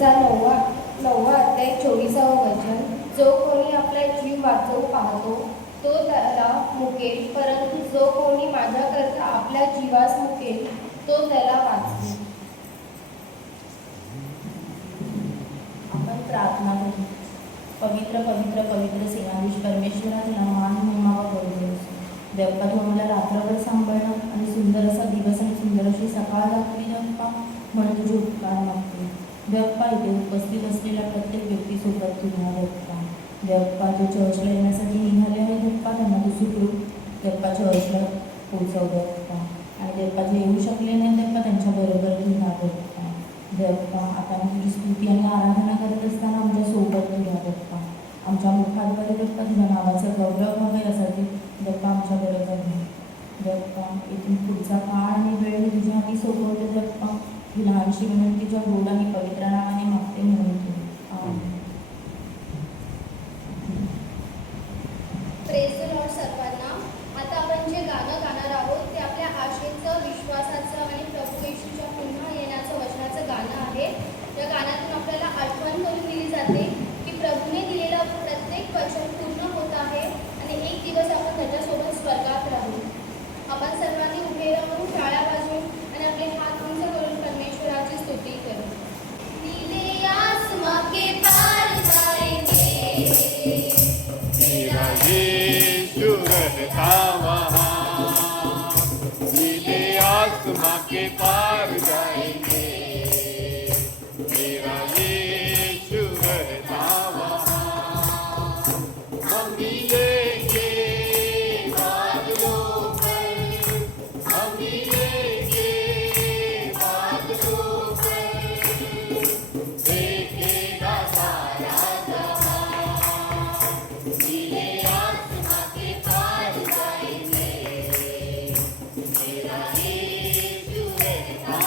चा 9वा अध्याय 24वे वचन, जो कोणी आपला जीव वाचवू पाहतो तो त्याला मुकेल, परंतु जो कोणी माझ्याकरता आपल्या जीवास मुकेल तो त्याला वाचवेल. आपण प्रार्थना करू. पवित्र पवित्र पवित्र सेनाधीश परमेश्वरा, तुला मान महिमा व गौरव असो. देवपा, तू आम्हाला रात्रभर सांभाळणं आणि सुंदर असा दिवस आणि सुंदर अशी सकाळ दाखवली देवपा, म्हणून तुझे उपकार मागते. देवपा, इथे उपस्थित असलेल्या प्रत्येक व्यक्तीसोबत तुझ्या देवपा. देवपा, जो चर्चला येण्यासाठी निघाले आहे देवपा, त्यांना तू सुखरूप देवपा चर्चला पोहोचव देवपा. आणि देवपा, जे येऊ शकले नाही देवपा, त्यांच्याबरोबर तुझ्या देवपा. देवपा, आता मी तुझी स्तुती आणि आराधना करत असताना आमच्या सोबत तुझ्या देवपा. आमच्या मुखाद्वारे देवपा तुझ्या नावाचा गौरव व्हावे यासाठी देवपा आमच्या बरोबर घे. देवपा, इथून पुढचा काळ आणि वेळ तुझ्या आम्ही सोबवतो देवपा. ही लहानशी विनंतीच्या गोड आणि पवित्र नावाने मागते म्हणून तू. प्रेज द लॉर्ड सर्वांना. आता आपण जे गाणं गाणार आहोत ते आपल्या आशेचं, विश्वासाचं आणि प्रभू येशूच्या पुन्हा येण्याचं वचनाचं गाणं आहे. या गाण्यातून आपल्याला आठवण करून दिली जाते की प्रभूने दिलेलं प्रत्येक वचन पूर्ण होत आहे आणि एक दिवस आपण त्याच्यासोबत स्वर्गात राहू. आपण सर्वांनी उभे राहून टाळ्या वाजवून आणि आपले हात उंच करून परमेश्वराची स्तुती करू. नीले आसमां के पार जाएंगे, मेरा यीशु रहता वहाँ. नीले आसमां के पार जाएंगे, मेरा यीशु रहता वहाँ. हम मिलेंगे बादलों पर, हम मिलेंगे बादलों पर, देखेगा सारा जहां. नीले आसमां के पार जाएंगे, मेरा यीशु रहता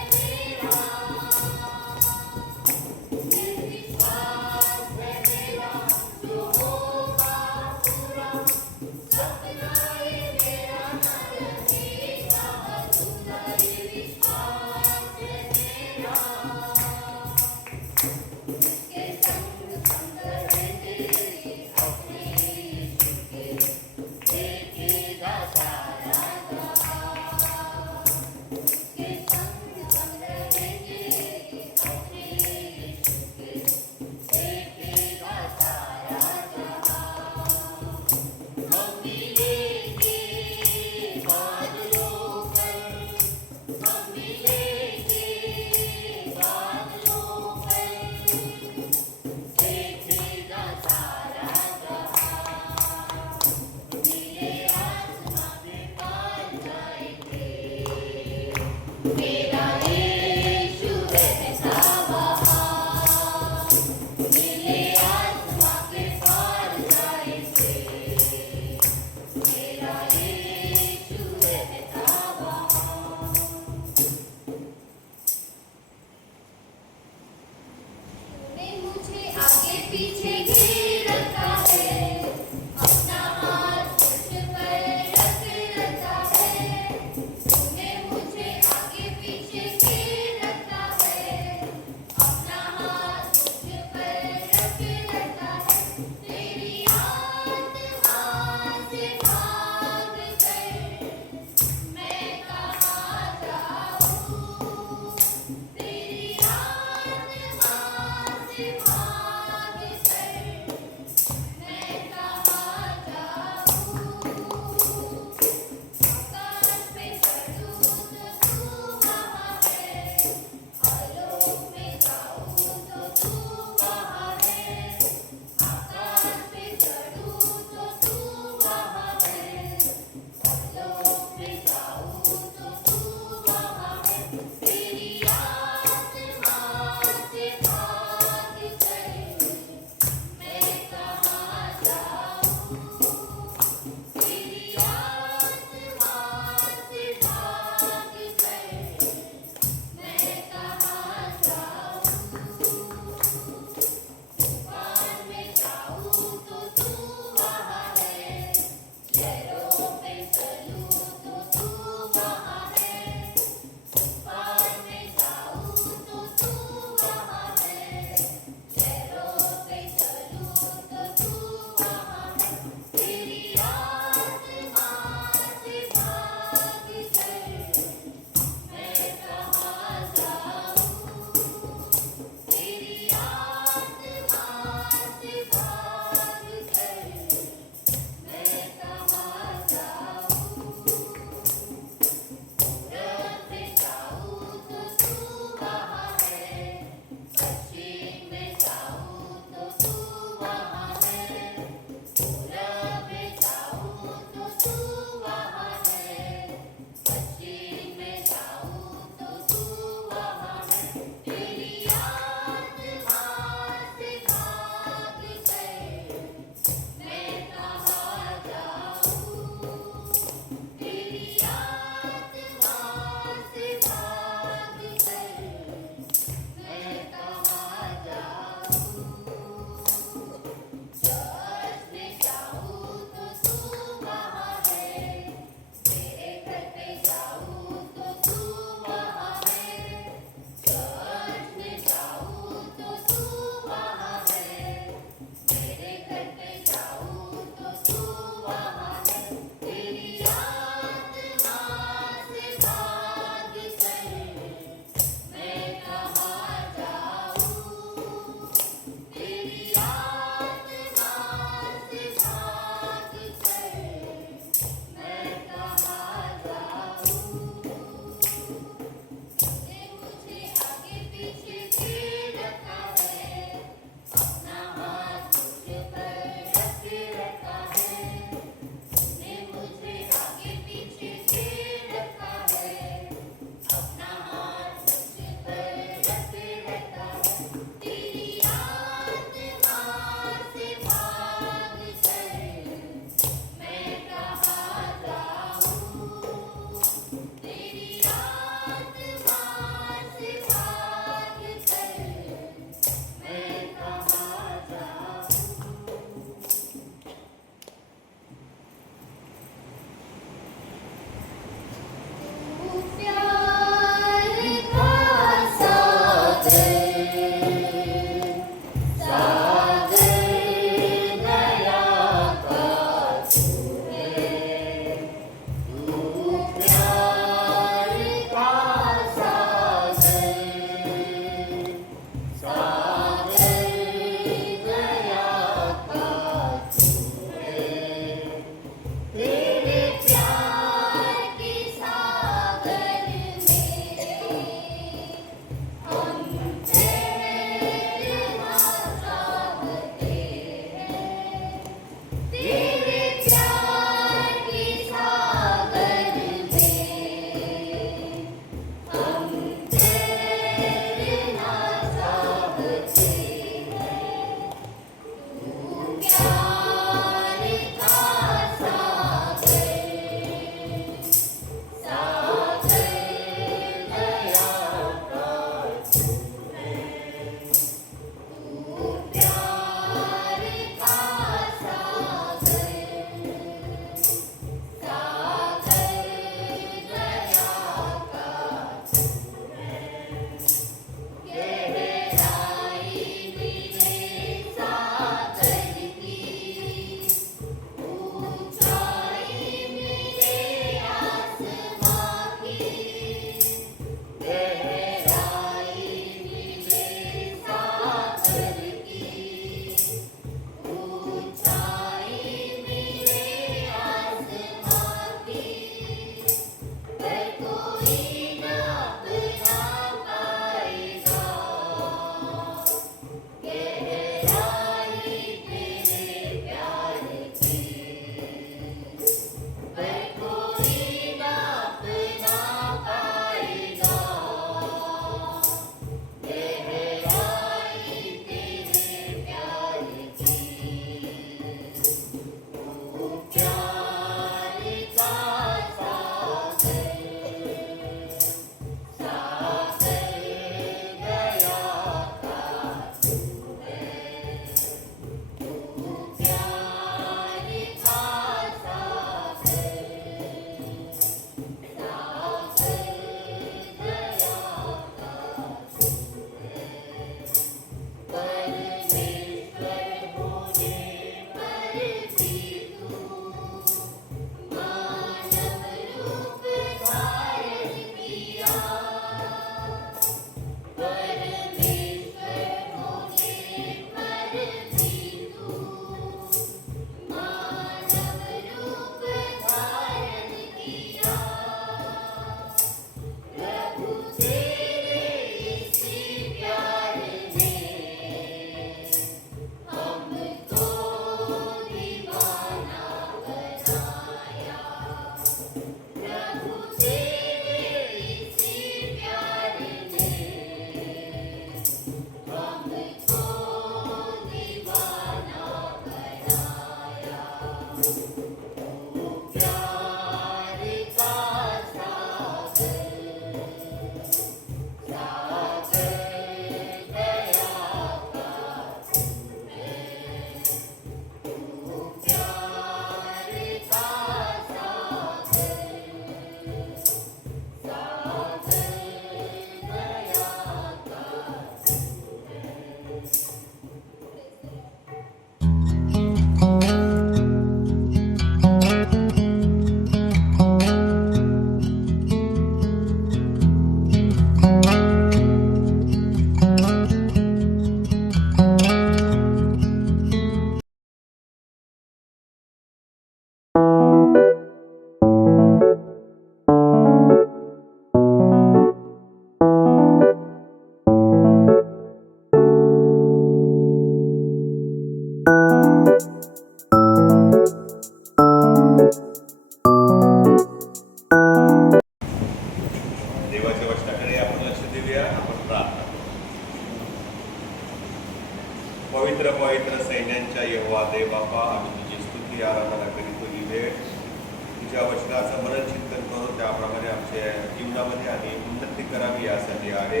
वचनाचं मनन चिंतन करून त्याप्रमाणे आमच्या जीवनामध्ये आणि उन्नती करावी यासाठी आहे.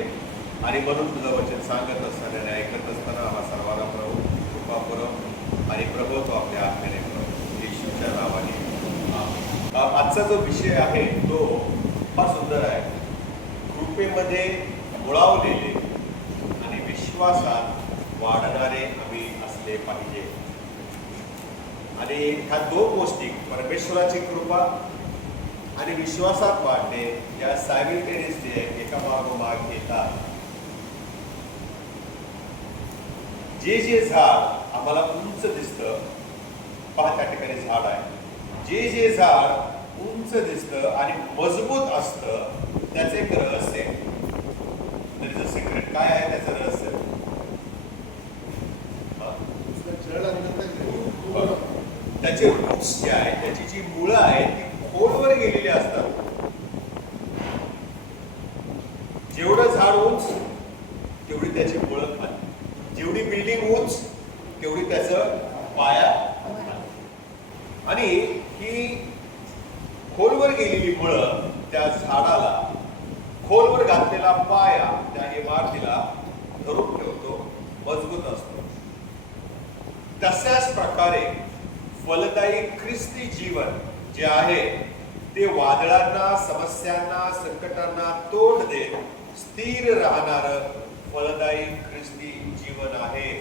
आणि म्हणून तुझं वचन सांगत असताना आणि ऐकत असताना आम्हा सर्वांना प्रभू कृपा पुरव आणि प्रभुत्व आपल्या आत्म्याने पुरव येशूच्या नावाने आमेन. आजचा जो विषय आहे तो फार सुंदर आहे. कृपेमध्ये मुळावलेले आणि विश्वासात वाढणारे आम्ही असले पाहिजे. आणि ह्या दोन गोष्टी परमेश्वराची कृपा आणि विश्वासात वाढणे या सायमल्टेनियसली एकामागोमाग येतात. जे जे झाड आम्हाला उंच दिसतं, पहा त्या ठिकाणी झाड आहे, जे झाड उंच दिसतं आणि मजबूत असतं त्याचे एक रहस्य आहे. त्याचं सिक्रेट काय आहे? त्याचं रहस्य त्याचे रूट्स जे आहेत, त्याची जी मुळं आहेत ती खोलवर गेलेली असतात. जेवढं झाड उंच तेवढी त्याची मुळं खाली, जेवढी बिल्डिंग उंच तेवढी त्याचं पाया. आणि ही खोलवर गेलेली मुळं त्या झाडाला, खोलवर घातलेला पाया त्या इमारतीला धरून ठेवतो, मजबूत असतो. तशाच प्रकारे फलदायी ख्रिस्ती जीवन जे आहे ते वादळांना, समस्यांना, संकटांना तोंड देत स्थिर राहणारं फलदायी ख्रिस्ती जीवन आहे.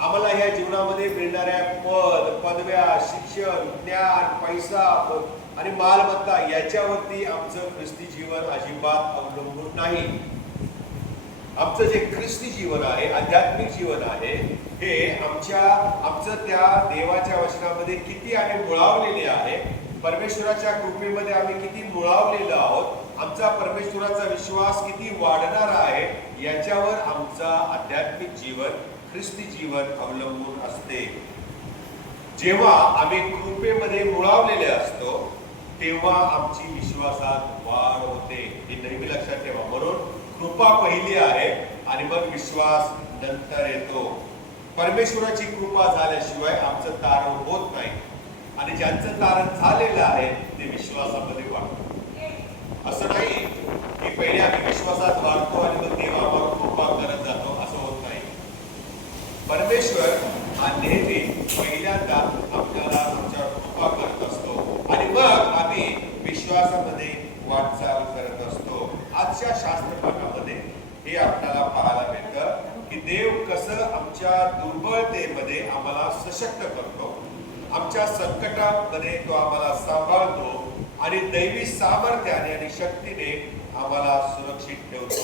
आम्हाला ह्या जीवनामध्ये मिळणाऱ्या पद, पदव्या, शिक्षण, ज्ञान, पैसा आणि मालमत्ता याच्यावरती आमचं ख्रिस्ती जीवन अजिबात अवलंबून नाही. आमचं जे ख्रिस्ती जीवन आहे, आध्यात्मिक जीवन आहे, हे आमचं त्या देवाच्या वचनामध्ये किती आम्ही मुळावलेले आहे, परमेश्वराच्या कृपेमध्ये आम्ही किती मुळावलेलो आहोत, आमचा परमेश्वराचा विश्वास किती वाढणार आहे याच्यावर आमचा आध्यात्मिक जीवन, ख्रिस्ती जीवन अवलंबून असते. जेव्हा आम्ही कृपेमध्ये मुळावलेले असतो तेव्हा आमची विश्वासात वाढ होते. हे नेहमी लक्षात ठेवा. म्हणून कृपा पहिली आहे आणि मग विश्वास नंतर येतो. परमेश्वराची कृपा झाल्याशिवाय आमचं तारण होत नाही. आणि ज्यांचं तारण झालेलं आहे ते विश्वासामध्ये वाढतो. असं नाही की पहिले आम्ही विश्वासात वाढतो आणि मग देव आम्हाला कृपा करत जातो, असं होत नाही. परमेश्वर हा नेहमी पहिल्यांदा आपल्याला आमच्यावर कृपा करत असतो आणि मग आम्ही विश्वासामध्ये वाटचाल करत असतो. आजच्या शास्त्रपाठामध्ये हे आपल्याला पाहायला मिळतं की देव कसं आमच्या दुर्बलतेमध्ये आम्हाला सशक्त करतो, आमच्या संकटामध्ये तो आम्हाला सांभाळतो आणि दैवी सामर्थ्याने आणि शक्तीने आम्हाला सुरक्षित ठेवतो.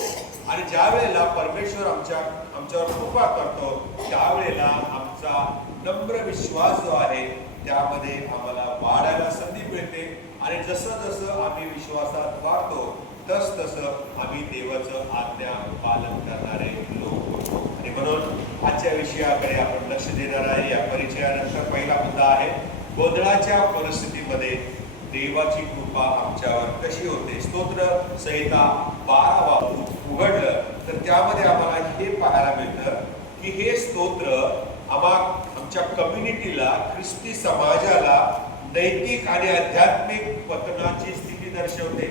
आणि ज्या वेळेला परमेश्वर आमच्यावर कृपा करतो त्यावेळेला आमचा नम्र विश्वास जो आहे त्यामध्ये आम्हाला वाढायला संधी मिळते. आणि जसं जसं आम्ही विश्वासात वाढतो तसं आम्ही देवाचं आज्ञा पालन करणारे लोक होतो. आणि म्हणून आजच्या विषयाकडे आपण लक्ष देणार आहे. या परिचयानंतर पहिला मुद्दा आहे गोंधळाच्या परिस्थितीमध्ये देवाची कृपा आमच्यावर कशी होते. स्तोत्र संहिता 12 उघडलं तर त्यामध्ये आम्हाला हे पाहायला मिळतं की हे स्तोत्र आमच्या कम्युनिटीला, ख्रिस्ती समाजाला नैतिक आणि आध्यात्मिक पतनाची स्थिती दर्शवते.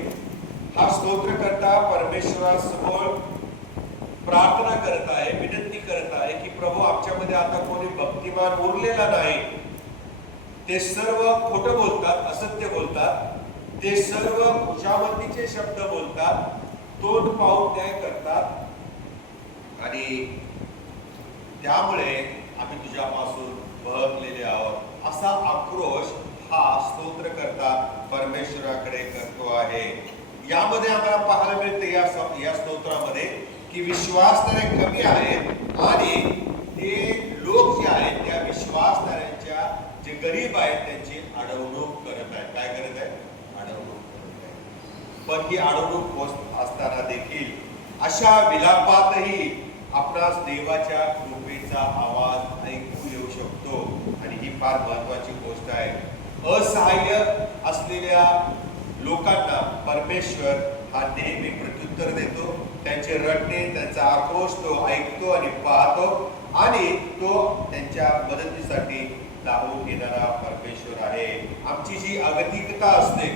हा स्तोत्रकर्ता परमेश्वरासमोर प्रार्थना करत आहे, विनंती करत आहे की प्रभू आमच्यामध्ये आता कोणी भक्तिमान उरलेला नाही. ते सर्व खोटं बोलतात, असत्य बोलतात, ते सर्व खुशामतीचे शब्द बोलतात, तोंड पाहून न्याय करतात आणि त्यामुळे आम्ही तुझ्यापासून बहकलेले आहोत असा आक्रोश हा स्तोत्रकर्ता परमेश्वराकडे करतो आहे. यामध्ये आम्हाला पाहायला मिळते या स्तोत्रामध्ये की विश्वासणारे कमी आहेत आणि ते लोक जे आहेत त्या विश्वासणाऱ्यांच्या जे गरीब आहेत त्यांची अडवणूक करत आहेत. काय करत आहेत? अडवणूक करत आहेत. पण ही अडवणूक होत असताना देखील अशा विलापातही आपणास देवाच्या कृपेचा आवाज ऐकू येऊ शकतो. आणि ही फार महत्वाची गोष्ट आहे. असहाय्य असलेल्या लोकांना परमेश्वर हा नेहमी प्रत्युत्तर देतो. त्यांचे रडणे, त्यांचा आक्रोश तो ऐकतो आणि पाहतो आणि तो त्यांच्या मदतीसाठी धावून येणारा परमेश्वर आहे. आमची जी अगतिकता असते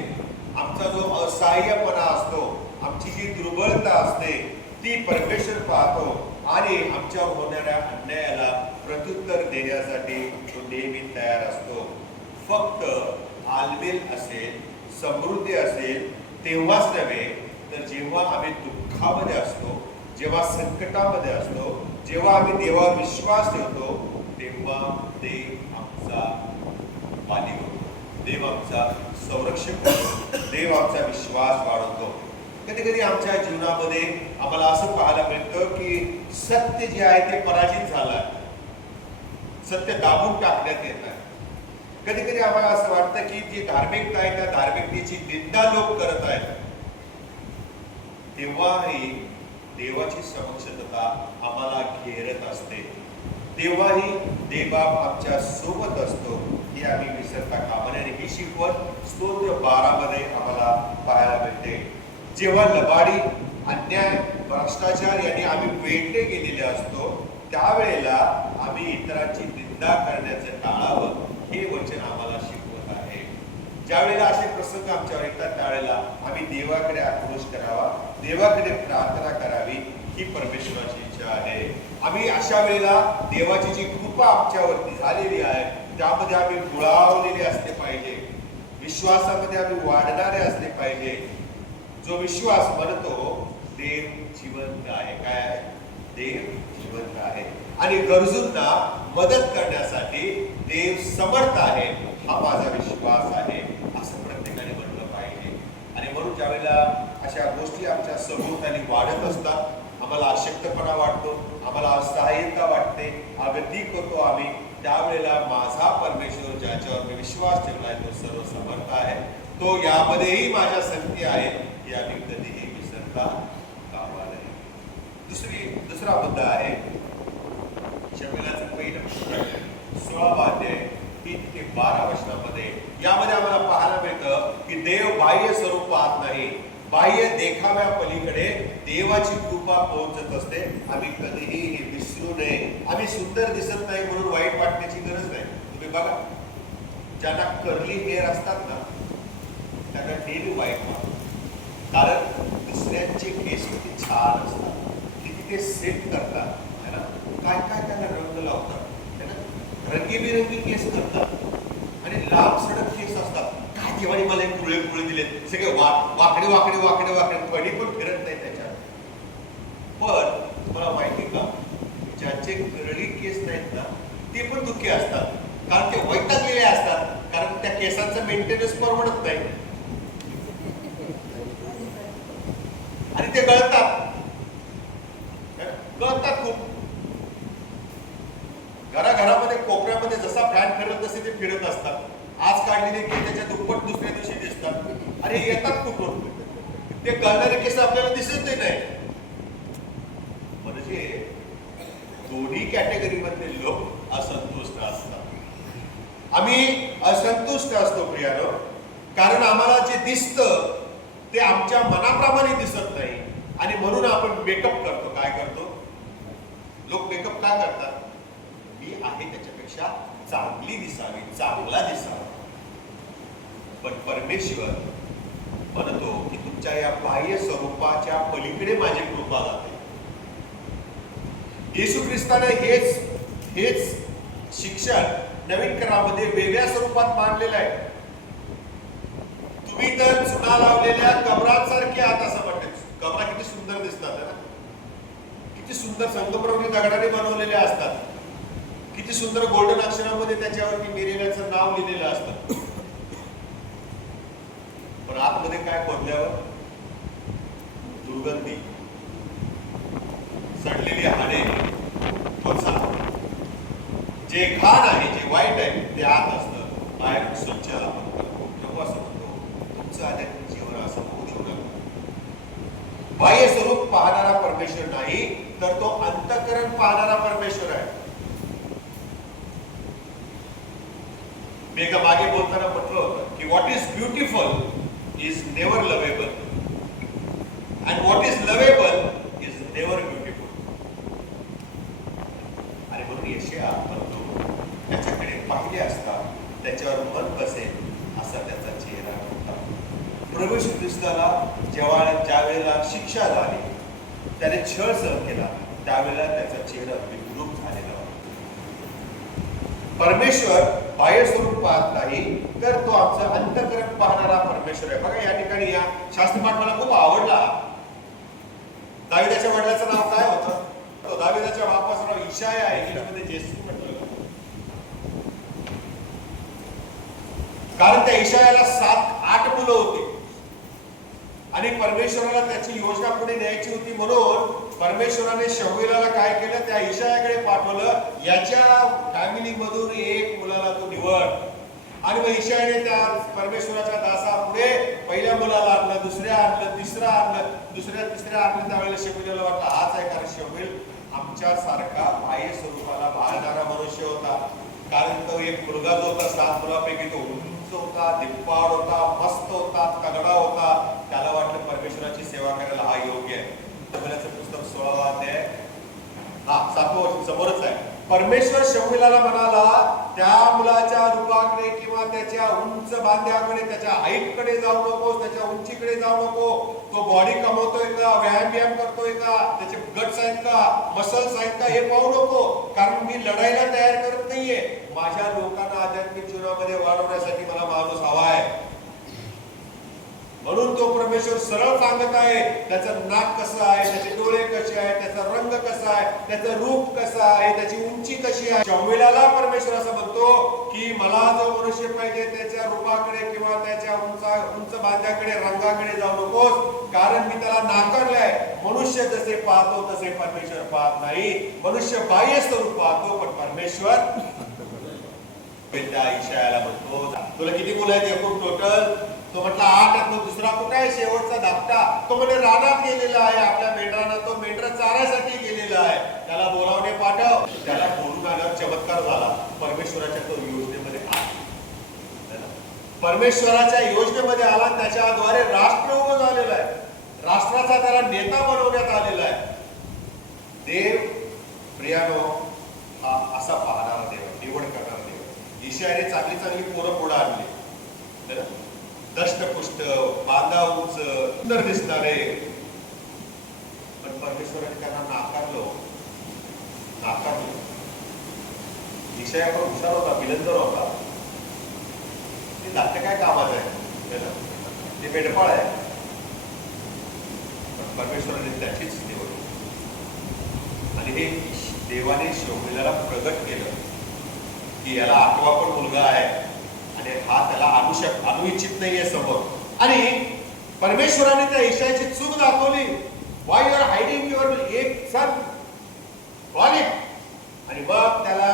असहाय्यपणा असतो, आमची जी दुर्बलता असते ती परमेश्वर पाहतो आणि आमच्यावर होणाऱ्या अन्यायाला प्रत्युत्तर देण्यासाठी तो नेहमी तयार असतो. फक्त आलबेल असेल, समृद्धी असेल तेव्हाच नव्हे, तर जेव्हा आम्ही दुःखामध्ये असतो, जेव्हा संकटामध्ये असतो, जेव्हा आम्ही देवावर विश्वास ठेवतो, तेव्हा देव आमचा वाली होतो, देव आमचा संरक्षक होतो, देव आमचा विश्वास वाढवतो. कधी कधी आमच्या जीवनामध्ये आम्हाला असं पाहायला मिळतं की सत्य जे आहे ते पराजित झालं आहे, सत्य दाबून टाकण्यात येत आहे. कधी कधी आम्हाला असं वाटतं की जी धार्मिकता आहे त्या धार्मिकतेची निंदा लोक करत आहेत. तेव्हाही देवाची समक्षता आम्हाला घेरत असते, तेव्हाही देवबाप आमच्या सोबत असतो, ही आम्ही विसरता कामा नये. ही शिकवण स्तोत्र 12 मध्ये आम्हाला पाहायला मिळते. जेव्हा लबाडी, अन्याय, भ्रष्टाचार यांनी आम्ही वेढले गेलेले असतो, त्यावेळेला आम्ही इतरांची निंदा करण्याचं टाळावं, हे वचन आम्हाला शिकवत आहे. ज्यावेळेला असे प्रसंग आमच्यावर येतात त्यावेळेला आम्ही देवाकडे आक्रोश करावा, देवाकडे प्रार्थना करावी, ही परमेश्वराची इच्छा आहे. आम्ही अशा वेळेला देवाची जी कृपा आमच्यावरती झालेली आहे त्यामध्ये आम्ही बुळावलेले असले पाहिजे, विश्वासामध्ये आम्ही वाढणारे असले पाहिजे. जो विश्वास म्हणतो देव जिवंत आहे, काय आहे? देव जिवंत आहे आणि गरजूंना मदत करण्यासाठी देव समर्थ आहे, हा माझा विश्वास आहे, असं प्रत्येकाने म्हटलं पाहिजे. आणि म्हणून ज्यावेळेला अशा गोष्टी आमच्या सभोवताली वाढत असतात, आम्हाला अशक्तपणा वाटतो, आम्हाला असहाय्यता वाटते, अगतिक होतो आम्ही, त्यावेळेला माझा परमेश्वर ज्याच्यावर मी विश्वास ठेवलाय तो सर्व समर्थ आहे, तो यामध्येही माझ्या संगती आहे, हे आम्ही कधीही विसरता कामा नये. दुसरा मुद्दा आहे शमूएलाचं पहिलं 16 अध्याय 3 ते 12 वचनामध्ये. यामध्ये आम्हाला पाहायला मिळतं की देव बाह्य स्वरूप पाहत नाही, बाह्य देखाव्या पलीकडे देवाची कृपा पोहोचत असते. आम्ही कधीही हे विसरू नये. आम्ही सुंदर दिसत नाही म्हणून वाईट वाटण्याची गरज नाही. तुम्ही बघा, ज्यांना कर्ली हेअर असतात ना त्यांना नेहमी वाईट वाटतं, कारण दुसऱ्यांचे केस किती छान असतात, किती ते सेट करतात, है ना, काय काय त्याला रंग लावतात, है ना, रंगीबिरंगी केस करतात आणि लांब सडक केस असतात. काय देवाने मला एक कुळे कुळे दिले, सगळे वाकडे वाकडे वाकडे वाकडे, कधी पण फिरत नाही त्याच्यात. पण तुम्हाला माहिती का, ज्यांचे करडी केस नाहीत ना ते पण दुःखी असतात, कारण ते वैतागलेले असतात, कारण त्या केसांचा मेंटेनन्स परवडत नाही आणि ते गळतात खूप. घराघरामध्ये कोपऱ्यामध्ये जसा फॅन फिरत तसे ते फिरत असतात. आज काढलेले केस त्याच्या दुप्पट दुसऱ्या दिवशी दिसतात. अरे येतात कुठून? ते गळणारे केस आपल्याला दिसतही नाही. म्हणजे दोन्ही कॅटेगरी मधले लोक असंतुष्ट असतात. आम्ही असंतुष्ट असतो प्रियानो, कारण आम्हाला जे दिसतं ते आमच्या मनाप्रमाणे दिसत नाही आणि म्हणून आपण मेकअप करतो. काय करतो? लोक मेकअप का करतात? मी आहे त्याच्यापेक्षा चांगली दिसावी, चांगला दिसावा. पण परमेश्वर म्हणतो की तुमच्या या बाह्य स्वरूपाच्या पलीकडे माझी कृपा जाते. येशू ख्रिस्ताने हेच शिक्षण नवीन करारामध्ये वेगळ्या स्वरूपात मांडलेलं आहे. तुम्ही तर चुना लावलेल्या कबरांसारखे आहात असं म्हणते. कबरा किती सुंदर दिसतात ना, किती सुंदर संगमरवरी दगडाने बनवलेल्या असतात, किती सुंदर गोल्डन अक्षरामध्ये त्याच्यावरती मिरेलाचं नाव लिहिलेलं असतं. पण आतमध्ये काय खोदल्यावर दुर्गंधी, सडलेली हाडे, त्वचा, जे घाण आहे, जे वाईट आहे ते आत असतं, बाहेर स्वच्छ आपण करतो. तेव्हा असं म्हणतो तुमचं आध्यात्मिक जीवन असं होऊ देऊ नका. बाह्य स्वरूप पाहणारा परमेश्वर नाही, तर तो अंतःकरण पाहणारा परमेश्वर आहे. मी एका मागे बोलताना म्हटलं होतं की what is beautiful is never lovable and what is lovable is never beautiful. आणि म्हणून यशया म्हणतो त्याच्याकडे पाहिले असता त्याच्यावर मन बसेल असा त्याचा चेहरा होता. प्रभू येशू ख्रिस्ताला ज्या वेळेला शिक्षा झाली, त्याने छळ सहन केला, त्यावेळेला त्याचा चेहरा विद्रूप झालेला होता. परमेश्वर बाह्य स्वरूप पाहत नाही, तर तो आमचं अंतःकरण पाहणारा परमेश्वर आहे. बघा या ठिकाणी या शास्त्रपाठ मला खूप आवडला. दाविदाच्या वडिलाचं नाव काय होतं? तो दाविदाच्या बापाचं नाव इशाया आहे, इंग्लिशमध्ये जेसू म्हटलं. कारण त्या इशायाला 7-8 मुलं होती आणि परमेश्वराला त्याची योजना पुढे न्यायची होती. म्हणून परमेश्वराने शमूएलाला काय केलं, त्या इशायाकडे पाठवलं, याच्या फॅमिली मधून एक मुलाला तो निवड. आणि मग इशायाने त्या परमेश्वराच्या दासापुढे पहिल्या मुलाला आणलं, दुसऱ्या आणलं, तिसरा आणलं, तिसऱ्या आणलं. त्यावेळेला शमूएलाला वाटलं हाच आहे, कारण शमूएल आमच्या सारखा बाह्य स्वरूपाला भाळणारा मनुष्य होता. कारण तो एक मुलगा जो होता 7 मुलांपैकी तो उंच होता, दिप्पाड होता, मस्त होता, तगडा होता. त्याला वाटलं परमेश्वराची सेवा करायला हा योग्य आहे. पुस्तक 16 अध्याय 7वं वचन समोरच आहे. परमेश्वर शमूएलाला म्हणाला, त्या मुलाच्या रूपाकडे किंवा त्याच्या उंच बांध्याकडे, त्याच्या हाईटकडे जाऊ नकोस, त्याच्या उंचीकडे जाऊ नको. तो बॉडी कमवतोय का, व्यायाम करतोय का, त्याचे गट्स आहेत का, मसल्स आहेत का, हे पाहू नको. कारण मी लढायला तयार करत नाहीये. माझ्या लोकांना आध्यात्मिक जीवनामध्ये वाढवण्यासाठी मला माणूस हवा आहे. म्हणून तो परमेश्वर सरळ सांगत आहे, त्याचं नाक कसं आहे, त्याचे डोळे कसे आहेत, त्याचा रंग कसा आहे, त्याचं रूप कसं आहे, त्याची उंची कशी आहे. शमूएलाला परमेश्वर असं म्हणतो की मला जो मनुष्य पाहिजे त्याच्या रूपाकडे किंवा त्याच्या उंच बांध्याकडे, रंगाकडे जाऊ नकोस, कारण मी त्याला नाकारलंय. मनुष्य जसे पाहतो तसे परमेश्वर पाहत नाही. मनुष्य बाह्य स्वरूप पाहतो, पण परमेश्वर त्या इशायाला म्हणतो, तुला किती मुलं आहेत एकूण टोटल? तो म्हटला 8 आहेत. मग दुसरा कुठे आहे, शेवटचा धाकटा? तो म्हणजे रानात गेलेला आहे आपल्या मेंढरांना, तो मेंढर चारासाठी गेलेला आहे. त्याला बोलावणे पाठव. त्याला बोलून आल्यावर चमत्कार झाला. परमेश्वराच्या तो योजनेमध्ये आला, परमेश्वराच्या योजनेमध्ये आला. त्याच्याद्वारे राष्ट्र उभं झालेलं आहे. राष्ट्राचा त्याला नेता बनवण्यात आलेला आहे. देव प्रियानो हा असा पाहणारा देव, निवड करणारा देव. इशायाने चांगली पोरं पुढे आणली, दष्टपुष्ट, बांधा उंच, सुंदर दिसणारे. पण परमेश्वराने त्यांना नाकारलो. इशाया पण हुशार होता, बिलंदर होता. ते धाकटे काय कामाचं आहे, ते बेडपाळ आहे. पण परमेश्वराने त्याचीच निवड. आणि हे देवाने शमूएलाला प्रगट केलं की याला 8वा पण मुलगा आहे आणि हा त्याला आणू इच्छित नाहीये समोर. आणि परमेश्वराने त्या इशायाची चूक दाखवली. Why you are hiding your एक सन कॉल. आणि मग त्याला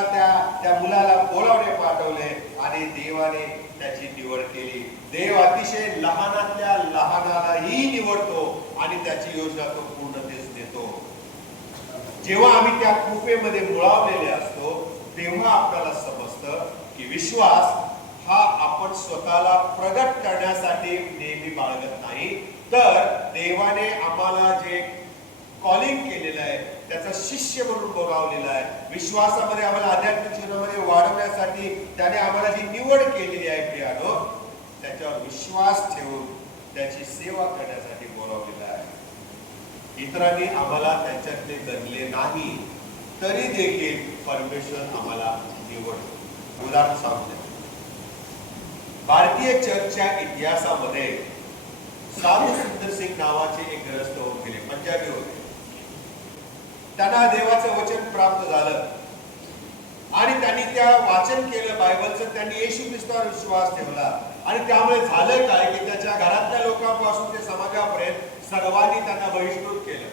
त्या मुलाला बोलावणे पाठवले आणि देवाने त्याची निवड केली. देव अतिशय लहानातल्या लहानालाही निवडतो आणि त्याची योजना तो पूर्णतेस देतो. जेव्हा आम्ही त्या कृपेमध्ये मुळावलेले असतो तेव्हा आपल्याला समजतं की विश्वास हा आपण स्वतःला प्रगट करण्यासाठी नेहमी बाळगत नाही, तर देवाने आम्हाला जे कॉलिंग केलेलं आहे, त्याचा शिष्य म्हणून बोलावलेला आहे, विश्वासामध्ये आम्हाला आध्यात्मिक जीवनामध्ये वाढवण्यासाठी त्याने आम्हाला जी निवड केलेली आहे प्रियानो, त्याच्यावर विश्वास ठेवून त्याची सेवा करण्यासाठी बोलावलेला आहे. इतरांनी आम्हाला त्यांच्यातले गणले नाही तरी देखील परमेश्वर आम्हाला निवडतो. उदाहरण सांगतो, भारतीय चर्चच्या इतिहासामध्ये साधू सुंदर सिंग नावाचे एक ग्रस्त होऊन गेले, पंजाबी होते. त्यांना देवाचं वचन प्राप्त झालं आणि त्यांनी त्या वाचन केलं बायबलचं. त्यांनी येशू ख्रिस्तावर विश्वास ठेवला आणि त्यामुळे झालं काय की त्याच्या घरातल्या लोकांपासून ते समाजापर्यंत सर्वांनी त्यांना बहिष्कृत केलं,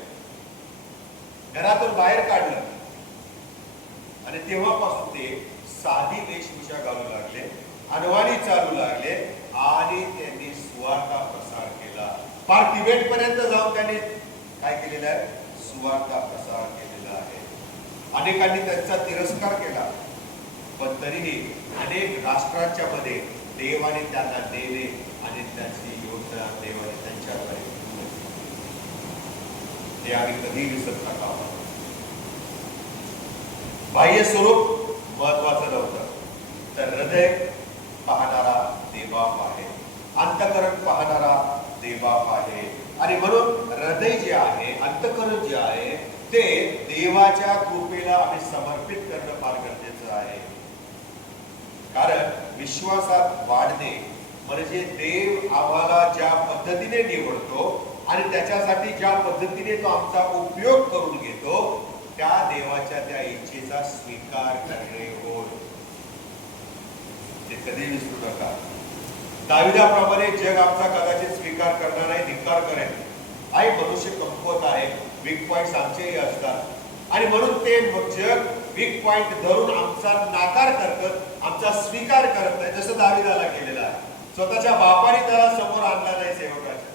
घरातून बाहेर काढलं. आणि तेव्हापासून ते साधी वेशभूषा घालू लागले, अनवाणी चालू लागले आणि त्यांनी सुवार्ता प्रसार केला. फार तिबेट पर्यंत जाऊन त्यांनी काय केलेलं आहे, सुवार्ता प्रसार केलेला आहे. अनेकांनी त्यांचा तिरस्कार केला, पण तरीही अनेक राष्ट्रांच्या मध्ये देवाने त्यांना नेले आणि त्याची योजना देवाने त्यांच्याद्वारे पूर्ण केली. ते आम्ही कधी विसरत नका. बाह्य स्वरूप महत्वाचं नव्हतं, तर हृदय पाहणारा देवबाप आहे, अंतःकरण पाहणारा बेबाप आहे. आणि म्हणून हृदय जे आहे, अंतःकरण जे आहे, ते देवाच्या कृपेला आम्ही समर्पित करणं फार गरजेचं आहे. कारण विश्वासात वाढणे म्हणजे देव आम्हाला ज्या पद्धतीने निवडतो आणि त्याच्यासाठी ज्या पद्धतीने तो आमचा उपयोग करून घेतो, त्या देवाच्या त्या इच्छेचा स्वीकार करणे होय. ते कधी विसरू नका. दाविदाप्रमाणे जग आमचा कदाचित स्वीकार करणार नाही, धिक्कार करेल. आई मनुष्य कमकुवत आहे, वीक पॉइंट आमचेही असतात आणि म्हणून ते जग वीक पॉइंट धरून आमचा नाकार करतं, आमचा स्वीकार करत नाही. जसं दाविदाला केलेला आहे. स्वतःच्या बापाने त्याला समोर आणला नाही सेवकाच्या,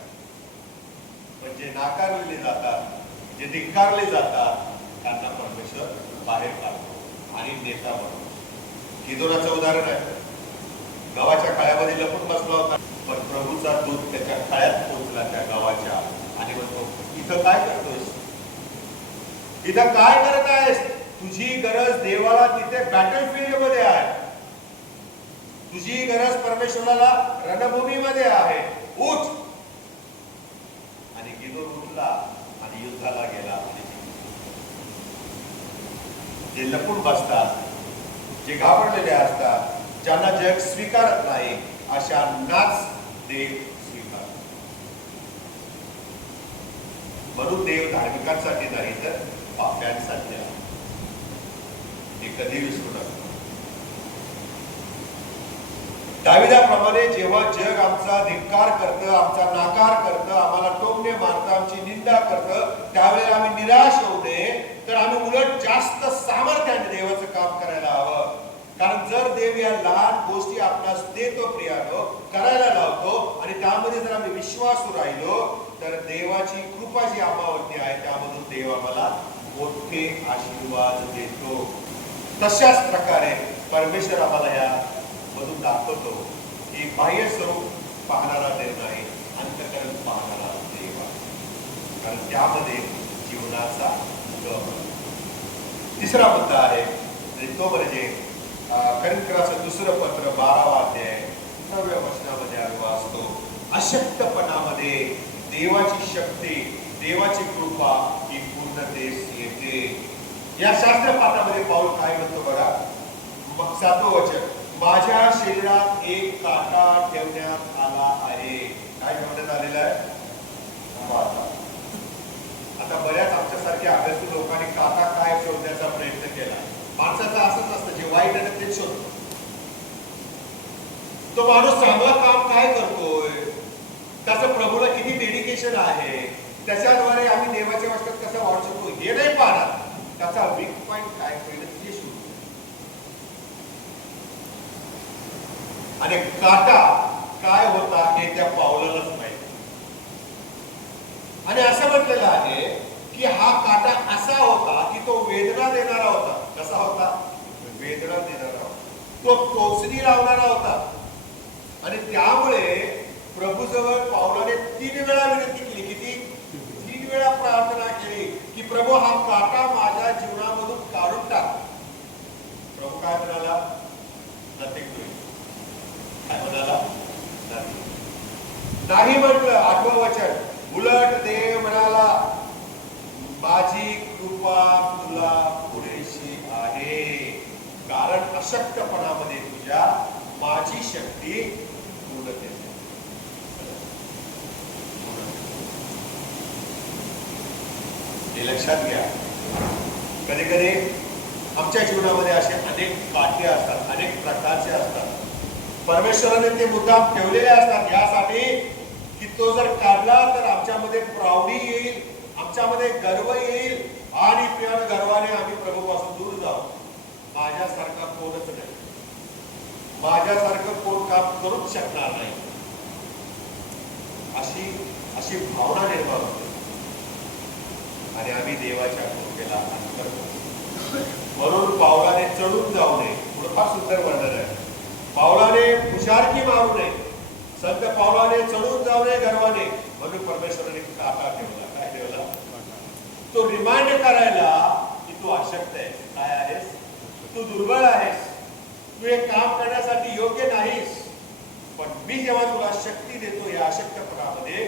पण जे नाकारलेले जातात, जे धिक्कारले जातात, त्यांना परमेश्वर बाहेर काढतो आणि नेता बनवतो. गिदोनाचं उदाहरण आहे. गावाच्या काळ्यामध्ये लपून बसला होता, पण प्रभूचा दूत त्याच्या काळ्यात पोहोचला, त्या गावाच्या, आणि म्हणतो, इथं काय करतोयस? इथं काय करत आहेस? तुझी गरज देवाला तिथे बॅटलफील्ड मध्ये आहे. तुझी गरज परमेश्वराला रणभूमीमध्ये आहे. उठ. आणि गिदोन उठला आणि युद्धाला गेला. जे लपून बसतात, जे घाबरलेले असतात, ज्यांना जग स्वीकारत नाही, अशांनाच देव स्वीकार. म्हणून देव धार्मिकांसाठी नाही तर पाप्यांसाठी आहे. हे कधी विसरू नका. दाविदाप्रमाणे जेव्हा जग आमचा धिक्कार करतं, आमचा नाकार करतं, आम्हाला टोमणे मारतं, आमची निंदा करतं, त्यावेळेला आम्ही निराश होऊ नये, तर आम्ही उलट जास्त सामर्थ्याने देवाचं काम करायला हवं. कारण जर देव या लहान गोष्टी आपणास देतो, प्रियानो, करायला लावतो आणि त्यामध्ये जर आम्ही विश्वासू राहिलो, तर देवाची कृपा जी आम्हावरती आहे त्यामधून देव आम्हाला मोठे आशीर्वाद देतो. तशाच प्रकारे परमेश्वर आम्हाला या मधून दाखवतो की बाह्य स्वरूप पाहणारा देव नाही, अंतःकरण पाहणारा देव आहे. कारण त्यामध्ये जीवनाचा उगम. तिसरा मुद्दा आहे, तो म्हणजे करिंथराचं दुसरं पत्र 12वा अध्याय 9व्या वचनामध्ये आम्ही वाचतो, अशक्तपणामध्ये देवाची शक्ती, देवाची कृपा ही पूर्णतेस येते. या शास्त्र पाठामध्ये पाऊल काय म्हणतो बघा. 7वं वचन, माझ्या शरीरात एक काटा ठेवण्यात आला आहे. काय ठेवण्यात आलेलं आहे? आता बऱ्याच आमच्यासारख्या अभ्यासू लोकांनी काटा काय शोधण्याचा प्रयत्न केला. माणसाचं असंच असतं, जे वाईट आहे तेच शोधतो. तो माणूस चांगलं काम काय करतोय, त्याचं प्रभूला किती डेडिकेशन आहे, त्याच्याद्वारे आम्ही देवाच्या वाटत कसं वाढू शकतो हे नाही पाहणार. त्याचा वीक पॉइंट काय पहिलं ते शोधतो. आणि काटा काय होता हे त्या पावलालाच माहिती. आणि असं म्हटलेलं आहे की हा काटा असा होता की तो वेदना देणारा होता. कसा होता? वेदना देणारा होता. तो टोचणी लावणारा होता. आणि त्यामुळे प्रभूजवळ पावलाने 3 वेळा विनंती केली. किती? 3 वेळा प्रार्थना केली की प्रभू हा काटा माझ्या जीवनामधून काढून टाक. प्रभू काय म्हणाला? Nothing doing. काय म्हणाला? नाही म्हटलं. 8वं वचन, उलट देव म्हणाला, माझी कृपा तुला पुरेशी आहे, कारण अशक्तपणामध्ये तुझ्या माझी शक्ती पूर्णते. हे लक्षात घ्या. कधी कधी आमच्या जीवनामध्ये असे अनेक काटे असतात, अनेक प्रकारचे असतात. परमेश्वराने ते मुद्दाम ठेवलेले असतात यासाठी की तो जर काढला तर आमच्यामध्ये प्रौढी येईल, आमच्यामध्ये गर्व येईल आणि त्या गर्वाने आम्ही प्रभूपासून दूर जाऊ. माझ्यासारखा कोणच नाही, माझ्यासारखं कोण काम करूच शकणार नाही, अशी भावना निर्माण होते. आणि आम्ही देवाच्या कृपेला अंतर करतो. म्हणून पावलाने चढून जाऊ नये. पुढे फार सुंदर वर्णन आहे. पावलाने हुशारकी मारू नये. संत पावलाने चढून जाऊ नये गर्वाने. म्हणून परमेश्वराने काटा ठेवला. काय ठेवला? तो रिमाइंड करायला की तू अशक्त आहेस. काय आहेस? तू दुर्बळ आहेस. तू हे काम करण्यासाठी योग्य नाहीस. पण मी जेव्हा तुला शक्ती देतो या अशक्तपणामध्ये,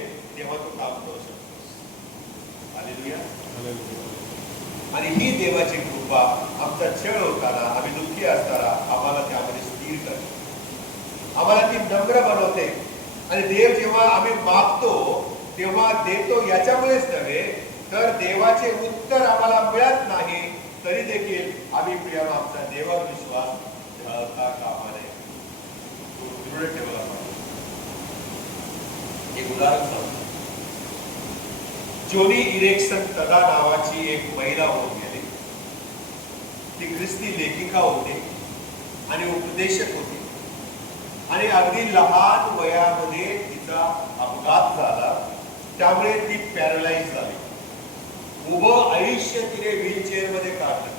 देवाची कृपा आमचा छळ होताना, आम्ही दुःखी असताना आम्हाला त्यामध्ये स्थिर करते, आम्हाला ती नम्र बनवते. आणि देव जेव्हा आम्ही मागतो तेव्हा देतो, याच्यामुळेच नव्हे तर देवाचे उत्तर आम्हाला मिळत नाही तरी देखील आम्ही प्रियानो आमचा देवावर विश्वास ठेवता कामा नये, तो दृढ ठेवला पाहिजे. एक उदाहरण सांगतो. जोनी इरेक्सन तदा नावाची एक महिला होऊन गेली. ती ख्रिस्ती लेखिका होती आणि उपदेशक होती आणि अगदी लहान वयामध्ये तिचा अपघात झाला, त्यामुळे ती पॅरालाइज झाली. उभं आयुष्य तिने व्हीलचेअर मध्ये काढलं.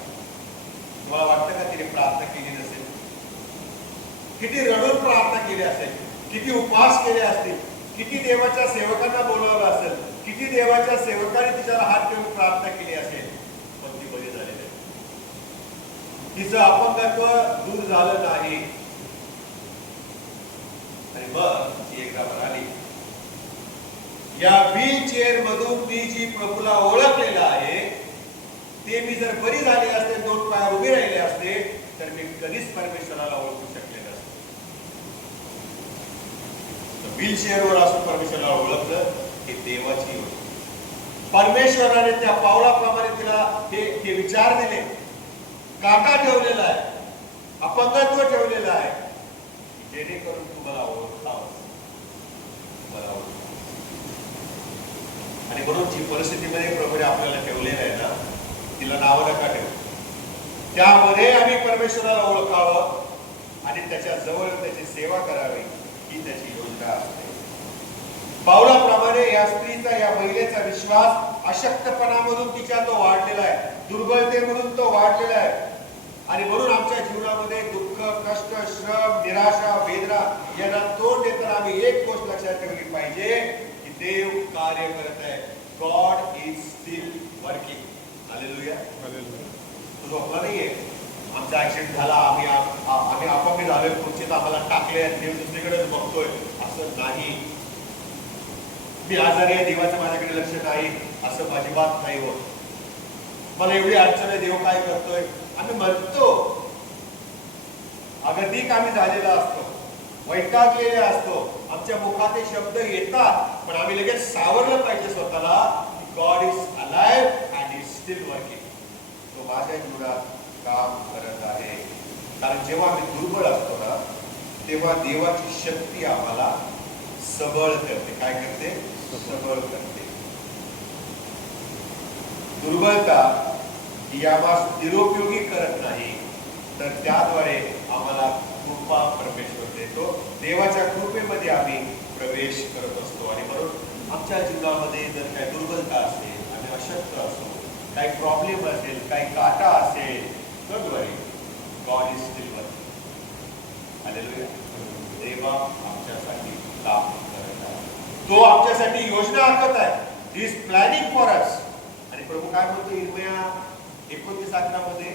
तुम्हाला वाटतं का तिने प्रार्थना केली नसेल? किती रडून प्रार्थना केली असेल, किती उपवास केले असतील, किती देवाच्या सेवकांना बोलवलं असेल, किती देवाच्या सेवकांनी तिच्याला हात ठेवून प्रार्थना केली असेल, पण ती बरी झाली नाही. तिचं अपंगत्व दूर झालं नाही. आणि मग ती एकदा म्हणाली, या व्हीलचेअर मधून मी जी प्रभूला ओळखलेलं आहे ते मी जर बरी झाले असते, दोन पायावर उभे राहिले असते, तर मी कधीच परमेश्वराला ओळखू शकले नसते. व्हीलचेअरवर असून परमेश्वराला ओळखलं हे देवाची योजना. परमेश्वराने त्या पावलाप्रमाणे तिला हे विचार दिले, काटा ठेवलेला आहे, अपंगत्व ठेवलेलं आहे, जेणेकरून तुम्हाला ओळखावं, तुम्हाला ओळख. आणि म्हणून जी परिस्थितीमध्ये प्रभूने आपल्याला ठेवलेलं आहे ना, तिला नाव नका ठेवू. त्यामध्ये आम्ही परमेश्वराला ओळखावं आणि त्याच्या जवळ त्याची सेवा करावी, ही त्याची योजना असते. पावलाप्रमाणे या स्त्रीचा, या महिलेचा विश्वास अशक्तपणामधून तिच्या तो वाढलेला आहे, दुर्बलतेमधून तो वाढलेला आहे. आणि म्हणून आमच्या जीवनामध्ये दुःख, कष्ट, श्रम, निराशा, वेदना यांना तोंड देताना आम्ही एक गोष्ट लक्षात ठेवली पाहिजे की देव कार्य करत आहे. God is still working. Hallelujah. तो झोपला नाहीये. आमचा ऍक्सिडेंट झाला, आम्ही अपंग झालोय, खुर्चीत आम्हाला टाकले, देव दुसरीकडेच बघतोय, असं नाही. मी आजारी आहे, देवाचं माझ्याकडे लक्ष नाही, असं अजिबात नाही होत. मला एवढी अडचण आहे, देव काय करतोय आम्ही म्हणतो. अगतिक आम्ही झालेला असतो, वैतागलेले असतो, आमच्या मुखात हे शब्द येतात, पण आम्ही लगेच सावरलं पाहिजे स्वतःला की God is alive and is still working. तो माझ्या जीवनात काम करत आहे. कारण जेव्हा आम्ही दुर्बळ असतो ना, तेव्हा देवाची शक्ती आम्हाला सबळ करते. काय करते? सबळ करते. दुर्बलता ही आम्हाला निरुपयोगी करत नाही, तर त्याद्वारे आम्हाला कृपा परमेश्वर देतो. देवाच्या कृपेमध्ये आम्ही प्रवेश करत असतो. आणि म्हणून आमच्या जीवनामध्ये जर काही दुर्बलता असेल, आम्ही अशक्त असो, काही प्रॉब्लेम असेल, काही काटा असेल, don't worry, God is still working. Hallelujah. देव आमच्यासाठी काम करत आहे. तो आमच्यासाठी योजना आखत आहे. He is planning for us. आणि प्रभू काय म्हणतो इर्मिया 29:11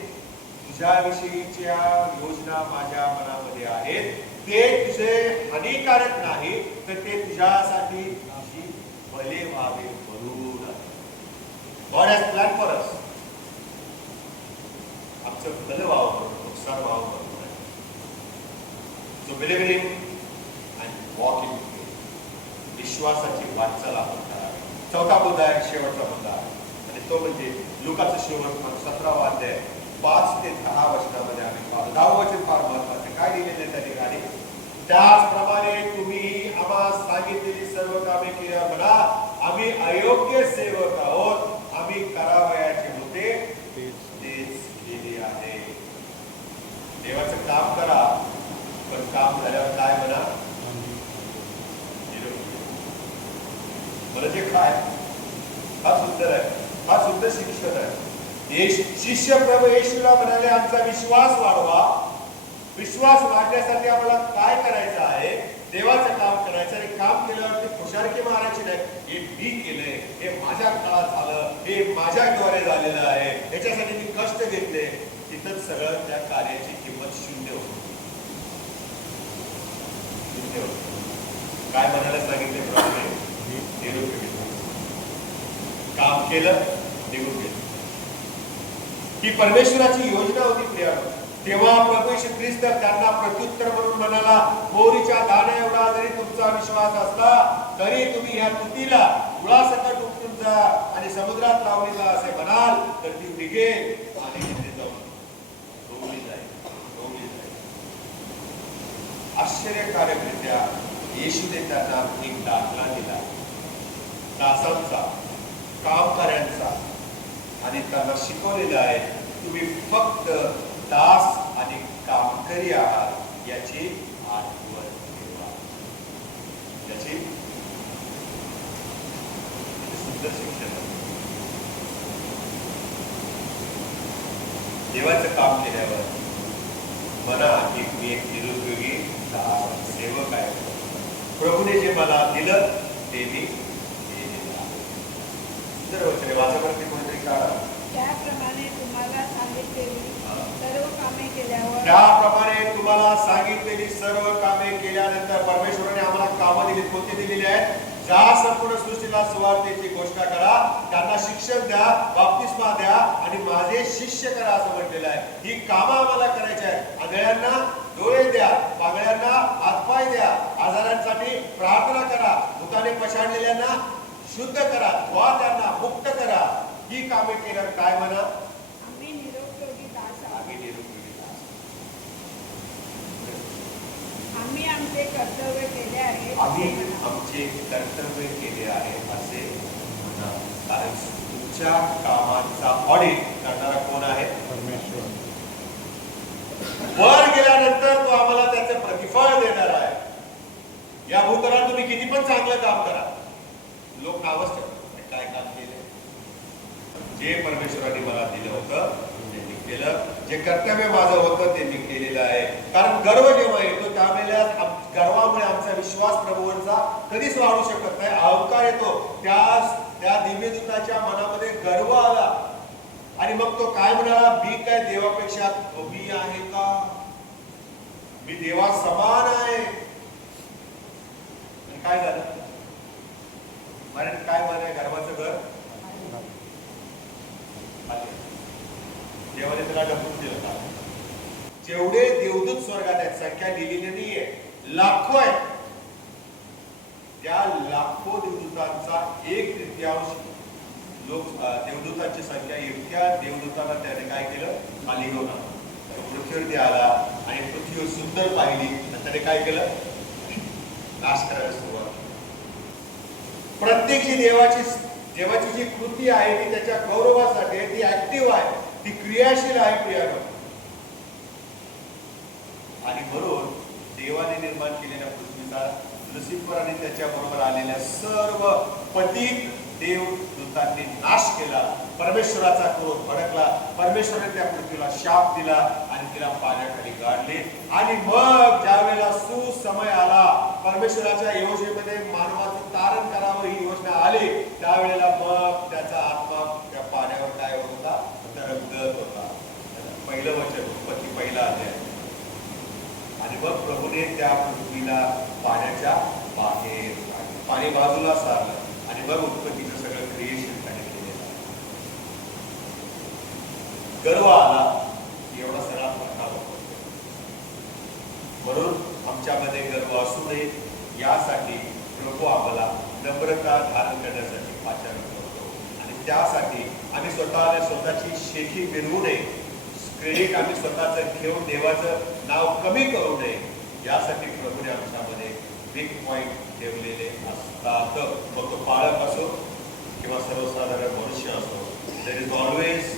तुझ्याविषयीच्या योजना माझ्या मनामध्ये आहेत, ते तुझे हानिकारक नाही, तर ते तुझ्यासाठी भले व्हावे म्हणून. God has plan for us. आमचं भलं व्हावं म्हणून, नुकसान व्हावं म्हणून. So believe in him and walk in him. विश्वासाची वाटचाल आपण करावी. चौथा मुद्दा आहे, शेवटचा मुद्दा आहे, आणि तो म्हणजे लुकाचं शेवट 17वा अध्याय 5 ते 10 वचनामध्ये आम्ही पाहतो. 10वं वचन फार महत्वाचे. काय लिहिलेले त्या ठिकाणी? त्याचप्रमाणे तुम्ही आम्हाला सांगितलेली सर्व कामे केल्या म्हणा. आम्ही अयोग्य सेवक आहोत, आम्ही करावयाचे होते तेच केले आहे. देवाचं काम करा, पण काम झाल्यावर काय म्हणा? म्हणजे काय? हा सुंदर आहे, हा सुंदर शिक्षण आहे. शिष्य प्रभू येशूला म्हणाले, आमचा विश्वास वाढवा. विश्वास वाढण्यासाठी आम्हाला काय करायचं आहे? देवाचं काम करायचं. आणि काम केल्यावरती खुशारकी मारायची नाही, हे मी केलंय, हे माझ्या काळात झालं, हे माझ्याद्वारे झालेलं आहे, याच्यासाठी मी कष्ट घेतले. तिथंच सगळं त्या कार्याची किंमत शून्य होती. काय म्हणायला सांगितले प्रभूने? निरुपयोगी. काम केलं, निघून गेलं. ही परमेश्वराची योजना होती प्रियानो. तेव्हा प्रभू येशू ख्रिस्त त्यांना प्रत्युत्तर म्हणून म्हणाला, मोहरीच्या दाण्या एवढा जरी तुमचा विश्वास असला तरी तुम्ही ह्या तुतीला मुळासकट उपटून जा आणि समुद्रात लावली जा असे म्हणाल तर ती निघेल आणि तिथे जाऊन रोवली जाईल. आश्चर्यकारकरित्या येशूने त्यांना एक दाखला दिला, दासांचा, कामकऱ्यांचा, आणि त्यांना शिकवलेलं आहे तुम्ही फक्त दास आणि कामकरी आहात याची आठवण ठेवा. याची सुंदर शिक्षण. देवाचं काम केल्यावर म्हणा की मी एक निरुपयोगी सेवक आहे. प्रभूने जे मला दिलं ते मी दिलेलं आहे. सुंदर वचन वाचावरती कोणतरी काढा. त्याप्रमाणे तुम्हाला सांगितलेली सर्व कामे केल्यावर त्याप्रमाणे तुम्हाला सांगितलेली सर्व कामे केल्यानंतर परमेश्वराने आम्हाला कामं दिली. कोणती दिलेली आहेत? ज्या संपूर्ण सृष्टीला सुवार्तेची घोषणा करा, त्यांना शिक्षण द्या, बाप्तिस्मा द्या आणि माझे शिष्य करा असं म्हटलेलं आहे. ही कामं आम्हाला करायची आहेत. आंधळ्यांना डोळे द्या, पागळ्यांना हातपाय द्या, आजारांसाठी प्रार्थना करा, भूताने पछाडलेल्यांना शुद्ध करा, वा त्यांना मुक्त करा. ही कामे केल्यावर काय म्हणा? आम्ही निरुपयोगी दास आहोत. आम्ही निरुपयोगी दास. आम्ही आमचे कर्तव्य केले आहे आम्ही असे म्हणा. आमचे कर्तव्य केले आहे असे म्हणा. कारण तुमच्या कामाचा ऑडिट करणारा कोण आहे? परमेश्वर. वर गेल्यानंतर तो आम्हाला त्याचं प्रतिफळ देणार आहे. या भूतलात तुम्ही किती पण चांगलं काम करा, लोक नावच ठेवतात काय काम केले. जे परमेश्वराने मला दिलं होतं ते मी केलं. जे कर्तव्य माझं होतं ते मी केलेलं आहे. कारण गर्व जेव्हा येतो त्यावेळेला गर्वामुळे आमचा विश्वास प्रभूवरचा कधीच वाढू शकत नाही. अहंकार येतो. त्या दिव्यदूताच्या मनामध्ये गर्व आला आणि मग तो काय म्हणाला? मी काय देवापेक्षा कमी आहे का? मी देवा समान आहे. आणि काय झालं? काय म्हणाय गर्वाचं घर देवाने त्याला ढकलून दिलं का? जेवढे देवदूत स्वर्गात आहेत संख्या लिहिलेली नाहीये, लाखो आहेत. त्या लाखो देवदूतांचा 1/3 लोक देवदूतांची संख्या इतक्या देवदूतांना त्याने काय केलं? खाली घेऊन आला. पृथ्वीवरती आला आणि पृथ्वीवर सुंदर पाहिली आणि त्याने काय केलं? नाश करायला सुरुवात. प्रत्येक देवाची जी कृती आहे ती त्याच्या गौरवासाठी आहे, ती ऍक्टिव्ह आहे, ती क्रियाशील आहे प्रियानो. आणि म्हणून देवाने निर्माण केलेल्या पृथ्वीचा लुसिफर आणि त्याच्या बरोबर आलेल्या सर्व पतित देवदूतांनी नाश केला. परमेश्वराचा क्रोध भडकला. परमेश्वराने त्या पृथ्वीला शाप दिला आणि तिला पाण्याखाली गाडले. आणि मग ज्या वेळेला सुसमय आला, परमेश्वराच्या योजनेमध्ये मानवाचं तारण करावं ही योजना आली, त्यावेळेला मग त्याचा आत्मा त्या पाण्यावर काय होत होता? तरंगत होता. पहिलं वचन उत्पत्ती पहिला अध्याय. आणि मग प्रभूने त्या पृथ्वीला पाण्याच्या बाहेर काढले, पाणी बाजूला सारलं आणि मग उत्पत्तीचं सगळं क्रिएशन त्याने केलेलं. गर्व आला एवढा सगळा प्रकार होतो. म्हणून आमच्यामध्ये गर्व असू नये यासाठी प्रभू आम्हाला नम्रता धारण करण्यासाठी पाचारण करतो. आणि त्यासाठी आम्ही स्वतःची शेती मिळवू नये, क्रेडिट आम्ही स्वतःच घेऊन देवाचं नाव कमी करू नये यासाठी प्रभूने आमच्यामध्ये बिग पॉइंट ठेवलेले असतात. मग तो पालक असो किंवा सर्वसाधारण मनुष्य असो, देयर इज ऑलवेज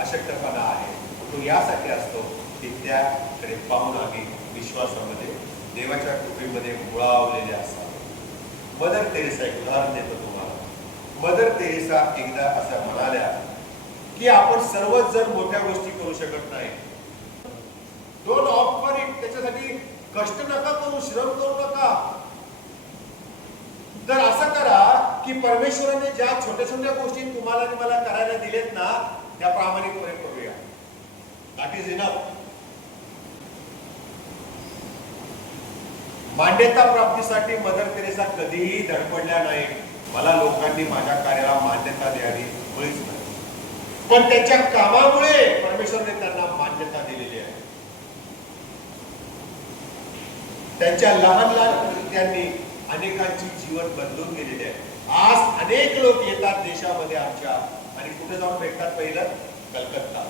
अशक्तपणा आहे. तो यासाठी असतो की त्याकडे पाहून आम्ही विश्वासामध्ये देवाच्या कृपेमध्ये मुळावलेले असावे. मदर तेरेसा एक उदाहरण देतो तुम्हाला. मदर तेरेसा एकदा असं म्हणाल्या की आपण सर्वच जण मोठ्या गोष्टी करू शकत नाही. Don't offer it. त्याच्यासाठी कष्ट नका करू, श्रम करू नका. तर असं करा की परमेश्वराने ज्या छोट्या छोट्या गोष्टी तुम्हाला आणि मला करायला दिलेत ना, त्या प्रामाणिकपणे करूया. That is enough. मान्यता प्राप्तीसाठी मदर तेरेसा कधीही धडपडल्या नाही. मला लोकांनी माझ्या कार्याला मान्यता द्यावी मुळीच नाही, पण त्यांच्या कामामुळे परमेश्वरने त्यांना मान्यता दिलेली आहे. त्यांच्या लहान लहान कृत्यांनी अनेकांची जीवन बदलून गेलेले आहे. आज अनेक लोक येतात देशामध्ये आमच्या आणि कुठे जाऊन भेटतात? पहिलं कलकत्ता,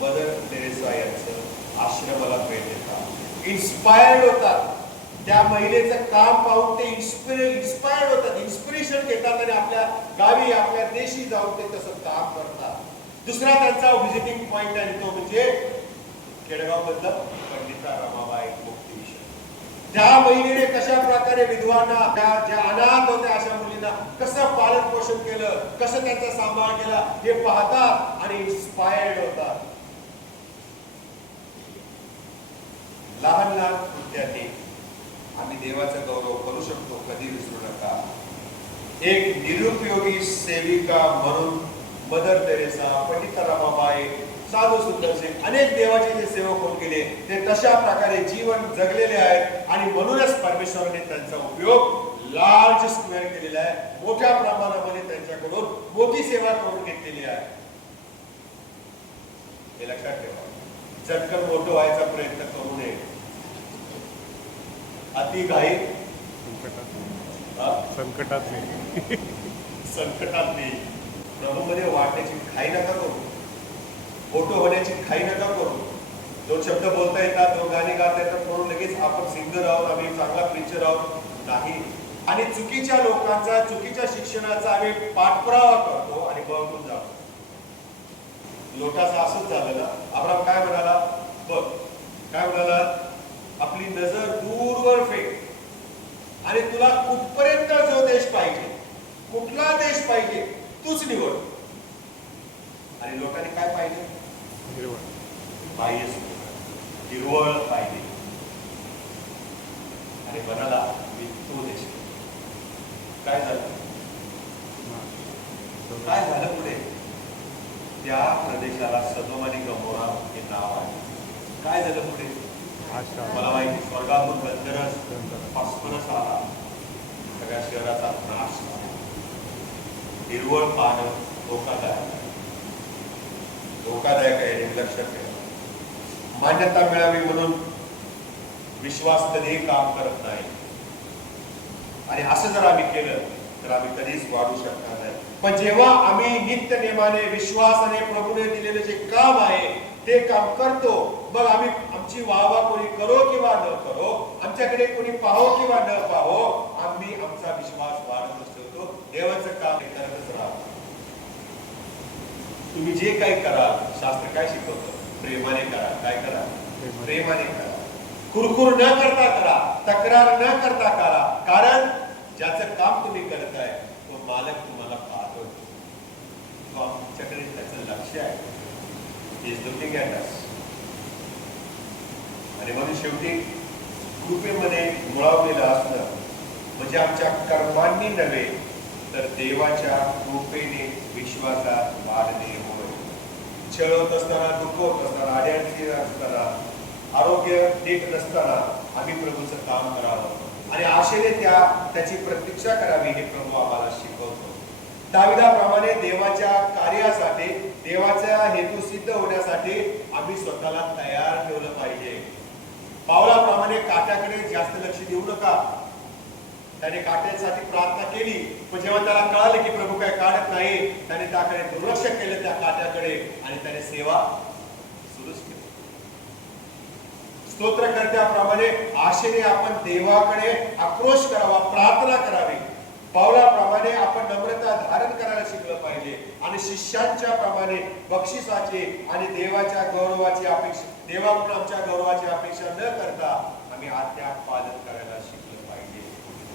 मदर तेरेसा यांचं आश्रमाला भेट देतात, इन्स्पायर्ड होतात. त्या महिलेचं काम पाहून ते इन्स्पायर्ड होतात, इन्स्पिरेशन घेतात आणि आपल्या गावी आपल्या देशी जाऊन ते तसं काम करतात. दुसरा त्यांचा व्हिजिटिंग पॉइंट आहे तो म्हणजे केडगाव मधलं पंडिता रमाबाई मुक्ती मिशन. त्या महिलेने कशा प्रकारे विधवांना, ज्या अनाथ होत्या अशा मुलींना कसं पालन पोषण केलं, कसं त्यांचा सांभाळ केला हे पाहतात आणि इन्स्पायर्ड होतात. लहान लहान कृत्यांनी आम्ही देवाचा गौरव करू शकतो, कधी विसरू नका. एक निरुपयोगी सेविका म्हणून मदर तेरेसा, पंडिता रमाबाई, साधू सुंदर सिंग अनेक देवाचे जे सेवक होऊन गेले ते तशा प्रकारे जीवन जगलेले आहेत आणि म्हणूनच परमेश्वराने त्यांचा उपयोग लार्ज स्क्वेअर केलेला आहे. मोठ्या प्रमाणामध्ये त्यांच्याकडून मोठी सेवा करून घेतलेली आहे. हे लक्षात ठेवा. चटकन मोठं व्हायचा प्रयत्न करू नये. अति घाई संकटात नाही. प्रभूमध्ये वाढण्याची घाई नका करू, फोटो होण्याची घाई नका करू. दोन शब्द बोलता येतात, दोन गाणी गाता येतात म्हणून लगेच आपण सिंगर आहोत, आम्ही चांगला प्रीचर आहोत नाही. आणि चुकीच्या लोकांचा, चुकीच्या शिक्षणाचा आम्ही पाठपुरावा करतो आणि बळकून जातो. लोटाचं असंच झालं ना. अब्राम काय म्हणाला? बघ काय म्हणाला, आपली नजर दूरवर फेक आणि तुला कुठपर्यंत जो देश पाहिजे, कुठला देश पाहिजे तूच निवड. आणि लोकांनी काय पाहिजे? बाह्य सुख, हिरवळ पाहिजे. आणि म्हणाला मी तो देश. काय झालं? काय झालं पुढे? त्या प्रदेशाला सदोम आणि गमोरा हे नाव आहे. काय झालं पुढे? मला माहिती, स्वर्गातून गंधरस, फॉस्फरस आला, सगळ्या शहराचा नाश झाला. हिरवळ पाहणं धोकादायक आहे, लक्षात ठेवा. मान्यता मिळावी म्हणून विश्वास कधीही काम करत नाही आणि असं जर आम्ही केलं तर आम्ही कधीच वाढू शकणार नाही. पण जेव्हा आम्ही नित्य नेमाने विश्वासाने प्रभूने दिलेले जे काम आहे ते काम करतो, मग आम्ही आमची वाहवा कोणी करो किंवा न करो, आमच्याकडे कोणी पाहो किंवा न पाहो, आम्ही आमचा विश्वास वाढवत ठेवतो. देवाचं काम करतच राहा. तुम्ही जे काही करा, शास्त्र काय शिकवतं? प्रेमाने करा. काय करा? प्रेमाने करा. कुरकुर न करता करा, तक्रार न करता करा. कारण ज्याचं काम तुम्ही करताय तो मालक तुम्हाला पाहतो, तो आमच्याकडे त्याचं लक्ष आहे. He is looking at us. आणि म्हणून शेवटी कृपेमध्ये मुळावलेलं असणं म्हणजे आमच्या कर्मांनी नव्हे तर देवाच्या कृपेने विश्वासात वाढणे होय. छळ होत असताना, दुःख होत असताना, अडचणी असताना, आरोग्य नीट नसताना आम्ही प्रभूचं काम करावं आणि आशेने त्याची प्रतीक्षा करावी हे प्रभू आम्हाला शिकवतो. दाविदाप्रमाणे देवाच्या कार्यासाठी, देवाचा हेतू सिद्ध होण्यासाठी आम्ही स्वतःला तयार ठेवलं पाहिजे. पावलाप्रमाणे काट्याकडे जास्त लक्ष देऊ नका. त्याने काट्यासाठी प्रार्थना केली, पण जेव्हा त्याला कळालं की प्रभू काय काढत नाही, त्याने त्याकडे दुर्लक्ष केलं, त्या काट्याकडे, आणि त्याने सेवा सुरूच केली. स्तोत्रकर्त्याप्रमाणे आशेने आपण देवाकडे आक्रोश करावा, प्रार्थना करावी. पावलाप्रमाणे आपण नम्रता धारण करायला शिकलं पाहिजे आणि शिष्यांच्या प्रमाणे बक्षिसाची आणि देवाच्या गौरवाची अपेक्षा, देवाकडून आमच्या गौरवाची अपेक्षा न करता आम्ही आज्ञा पालन करायला शिकलं पाहिजे.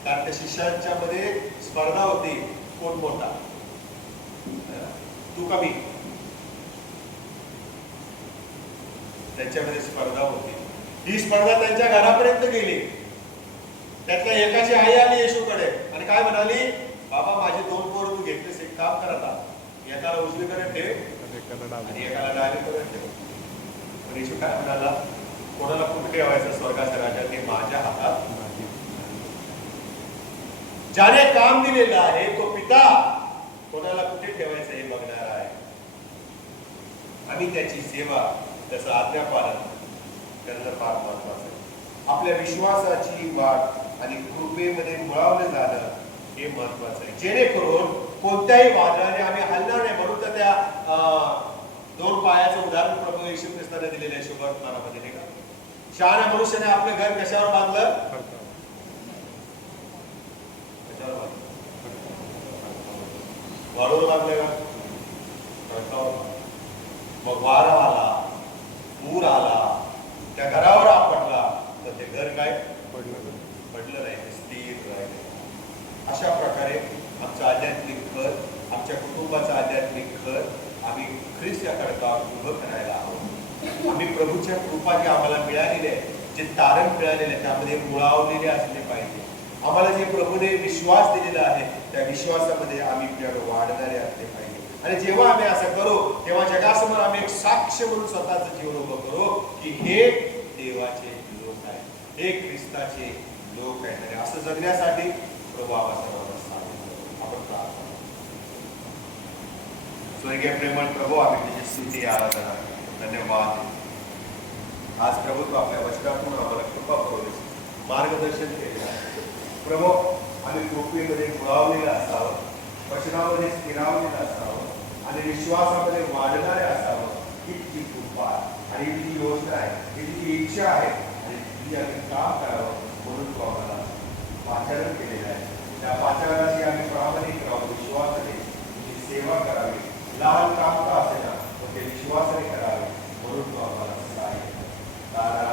कारण त्या शिष्यांच्या मध्ये स्पर्धा होती, कोण मोठा, तू कमी, त्यांच्यामध्ये स्पर्धा होती. ही स्पर्धा त्यांच्या घरापर्यंत गेली. त्यातल्या एकाची आई आली येशूकडे आणि काय म्हणाली, बाबा माझे 2 पोरं तू घेतलेस, एक काम कर आता, एकाला उजवीकडे ठेव आणि एकाला डावीकडे ठेव. पण येशू काय म्हणाला, कोणाला कुठे ठेवायचं स्वर्गाच्या राज्यात हे माझ्या हातात. ज्याने काम दिलेलं आहे तो पिता कोणाला कुठे ठेवायचं हे बघणार आहे. आम्ही त्याची सेवा, त्याचं आज्ञापालन करणं फार महत्वाचं आहे. आपल्या विश्वासाची वाट आणि कृपेमध्ये मुळावलं जाणं हे महत्वाचं आहे, जेणेकरून कोणत्याही वादळाने आम्ही हलणार नाही. म्हणून तर त्या 2 पायाचं उदाहरण प्रभू येशू ख्रिस्ताने दिलेलं आहे शुभवर्तमानामध्ये, नाही का? शहाण्या मनुष्याने आपलं घर कशावर बांधलं? कशावर बांधलं? वाळूवर बांधलं का? खडकावर बांधलं. मग वारा आला, पूर आला, त्या घरावर आपटला तर ते घर काय पडलं नाही, ते स्थिर राहिले. अशा प्रकारे आमचं आध्यात्मिक घर, आमच्या कुटुंबाचं आध्यात्मिक घर आम्ही ख्रिस्त या खडकावर उभं करायला हवं. आम्ही प्रभूच्या कृपा जे आम्हाला मिळालेले आहे, जे तारण मिळालेले आहे, त्यामध्ये मुळावलेले असले पाहिजे. आम्हाला जे प्रभूने विश्वास दिलेला आहे त्या विश्वासामध्ये आम्ही वाढणारे असले पाहिजे. आणि जेव्हा आम्ही असं करू तेव्हा जगासमोर आम्ही एक साक्ष म्हणून स्वतःचं जीवन उभं करू की हे देवाचे लोक आहेत, हे ख्रिस्ताचे लोक आहेत. आणि असं जगण्यासाठी प्रभू आम्हा सर्वांना साथ. आपण प्रार्थना. स्वर्गीय प्रेमळ प्रभू, आम्ही तुझी स्तुती आराधना धन्यवाद. आज प्रभू तू आपल्या वचनातून आम्हाला कृपा करून मार्गदर्शन केले आहे. प्रभू आम्ही कृपेमध्ये मुळावलेलं असावं, वचनामध्ये स्थिरावलेलं असावं आणि विश्वासामध्ये वाढणारे असावं. इतकी कृपा आणि इतकी योजना आहे, इतकी इच्छा आहे आणि तुझी आम्ही काम करावं म्हणून तू आम्हाला पाचारण केलेलं आहे. त्या पाचारणाची आम्ही प्रामाणिक राहून विश्वासाने तुझी सेवा करावी. लहान काम का असेना पण ते विश्वासाने करावे म्हणून तू आम्हाला सहाय्य कर.